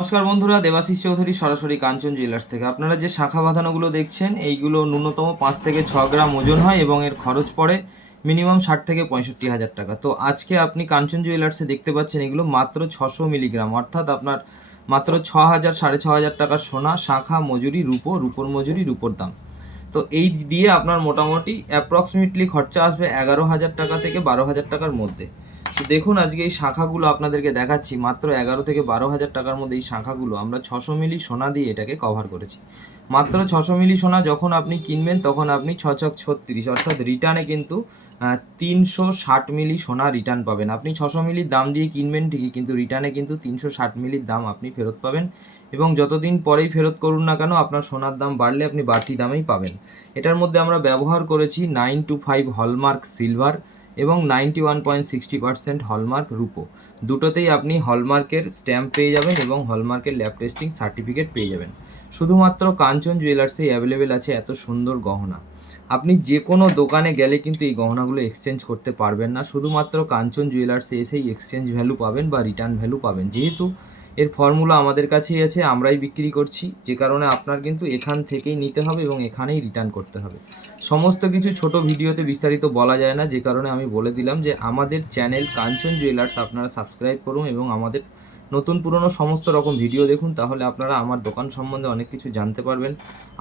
নমস্কার বন্ধুরা, দেবাশিস চৌধুরী সরাসরি কাঞ্চন জুয়েলার্স থেকে। আপনারা যে শাখা বাঁধানোগুলো দেখছেন এইগুলো ন্যূনতম 5 থেকে 6 গ্রাম ওজন হয় এবং এর খরচ পড়ে মিনিমাম 60 থেকে 65 হাজার টাকা। তো আজকে আপনি কাঞ্চন জুয়েলার্সে দেখতে পাচ্ছেন এগুলো মাত্র 600 মিলিগ্রাম, অর্থাৎ আপনার মাত্র 6,000 সাড়ে 6,000 টাকার সোনা, শাঁখা, মজুরি, রূপোর মজুরি, রূপোর দাম। তো এই দিয়ে আপনার মোটামুটি অ্যাপ্রক্সিমেটলি খরচা আসবে 11,000 টাকা থেকে 12,000 টাকার মধ্যে। তো দেখুন আজকে এই শাঁখাগুলো আপনাদেরকে দেখাচ্ছি, মাত্র 11 থেকে 12 হাজার টাকার মধ্যে এই শাঁখাগুলো আমরা 600 মিলি সোনা দিয়ে এটাকে কভার করেছি। মাত্র 600 মিলি সোনা যখন আপনি কিনবেন তখন আপনি 6×6 = 36, অর্থাৎ রিটার্নে কিন্তু 360 মিলি সোনা রিটার্ন পাবেন। আপনি 600 মিলির দাম দিয়ে কিনবেন ঠিকই, কিন্তু রিটার্নে কিন্তু 360 মিলির দাম আপনি ফেরত পাবেন। এবং যতদিন পরেই ফেরত করুন না কেন আপনার সোনার দাম বাড়লে আপনি বাড়তি দামেই পাবেন। এটার মধ্যে আমরা ব্যবহার করেছি 925 হলমার্ক সিলভার এবং 91.60% হলমার্ক রূপো। দুটোতেই আপনি হলমার্কের স্ট্যাম্প পেয়ে যাবেন এবং হলমার্কের ল্যাব টেস্টিং সার্টিফিকেট পেয়ে যাবেন। শুধুমাত্র কাঞ্চন জুয়েলার্সেই অ্যাভেলেবেল আছে এত সুন্দর গহনা। আপনি যে কোনো দোকানে গেলে কিন্তু এই গহনাগুলো এক্সচেঞ্জ করতে পারবেন না, শুধুমাত্র কাঞ্চন জুয়েলার্সে এসেই এক্সচেঞ্জ ভ্যালু পাবেন বা রিটার্ন ভ্যালু পাবেন। যেহেতু এর ফর্মুলা আমাদের কাছেই আছে, আমরাই বিক্রি করছি, যে কারণে আপনার কিন্তু এখান থেকেই নিতে হবে এবং এখানেই রিটার্ন করতে হবে। সমস্ত কিছু ছোট ভিডিওতে বিস্তারিত বলা যায় না, যে কারণে আমি বলে দিলাম যে আমাদের চ্যানেল কাঞ্চন জুয়েলার্স আপনারা সাবস্ক্রাইব করুন এবং আমাদের নতুন পুরনো সমস্ত রকম ভিডিও দেখুন। তাহলে আপনারা আমার দোকান সম্বন্ধে অনেক কিছু জানতে পারবেন,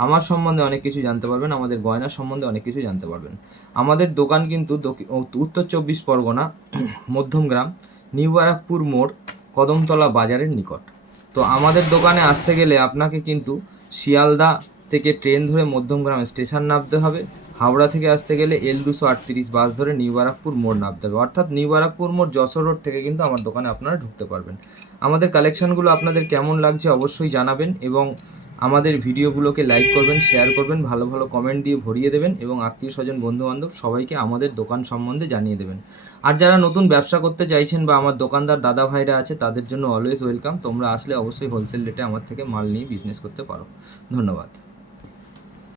আমার সম্বন্ধে অনেক কিছু জানতে পারবেন, আমাদের গয়না সম্বন্ধে অনেক কিছু জানতে পারবেন। আমাদের দোকান কিন্তু উত্তর 24 পরগনা, মধ্যমগ্রাম, নিউ বারাকপুর মোড়, কদমতলা বাজারের নিকট। তো আমাদের দোকানে আসতে গেলে আপনাকে কিন্তু শিয়ালদা থেকে ট্রেন ধরে মধ্যমগ্রাম স্টেশন নামতে হবে। হাওড়া থেকে আসতে গেলে L238 বাস ধরে নিউ বারাকপুর মোড় নামতে হবে, অর্থাৎ নিউ বারাকপুর মোড় যশোর রোড থেকে কিন্তু আমার দোকানে আপনারা ঢুকতে পারবেন। আমাদের কালেকশনগুলো আপনাদের কেমন লাগছে অবশ্যই জানাবেন এবং আমাদের ভিডিওগুলোকে লাইক করবেন, শেয়ার করবেন, ভালো ভালো কমেন্ট দিয়ে ভরিয়ে দেবেন এবং আত্মীয় স্বজন বন্ধুবান্ধব সবাইকে আমাদের দোকান সম্বন্ধে জানিয়ে দেবেন। আর যারা নতুন ব্যবসা করতে চাইছেন বা আমার দোকানদার দাদা ভাইরা আছে তাদের জন্য অলওয়েজ ওয়েলকাম। তোমরা আসলে অবশ্যই হোলসেল রেটে আমার থেকে মাল নিয়ে বিজনেস করতে পারো। ধন্যবাদ।